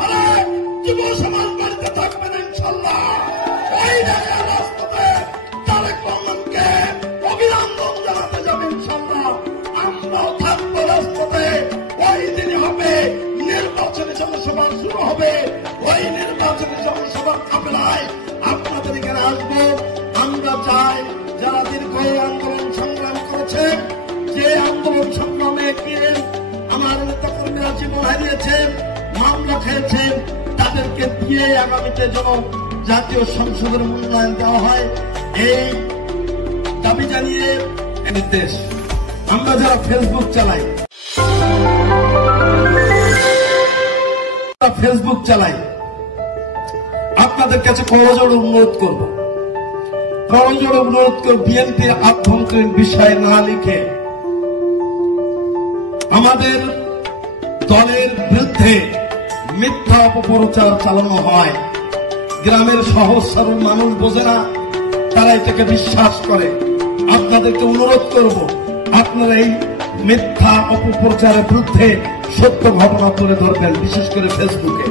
হলে যুব সমাজ বাড়িতে থাকবেন ইনশাল্লাহ। ওই জায়গায় রাজপথে তারেক রহমানকে অভিনন্দন জানাতে যাবে ইনশাল্লাহ। আমরাও থাকবো রাজপথে। ওই দিনই হবে নির্বাচনী জনসভা শুরু হবে। ওই নির্বাচনী জনসভার কাফেলায় আপনাদের এখানে আসবো। আমরা চাই যারা দীর্ঘ আন্দোলন সংগ্রাম করেছেন, যে আন্দোলন সংগ্রামে আমার নেতাকর্মীরা জীবন হারিয়েছেন, মামলা খেয়েছেন, তাদেরকে দিয়ে আগামীতে যেন জাতীয় সংসদের মূল্যায়ন দেওয়া হয়, এই দাবি জানিয়ে নির্দেশ। আমরা যারা ফেসবুক চালাই আপনাদের কাছে করজোড়ে অনুরোধ করব, বিএনপির আভ্যন্তরীণ বিষয় না লিখে আমাদের দলের বিরুদ্ধে মিথ্যা অপপ্রচার চালানো হয়। গ্রামের সহজ সরল মানুষ বোঝে না, তারা এটাকে বিশ্বাস করে। আপনাদেরকে অনুরোধ করব, আপনারা এই মিথ্যা অপপ্রচারের বিরুদ্ধে সত্য ঘটনা তুলে ধরবেন, বিশেষ করে ফেসবুকে।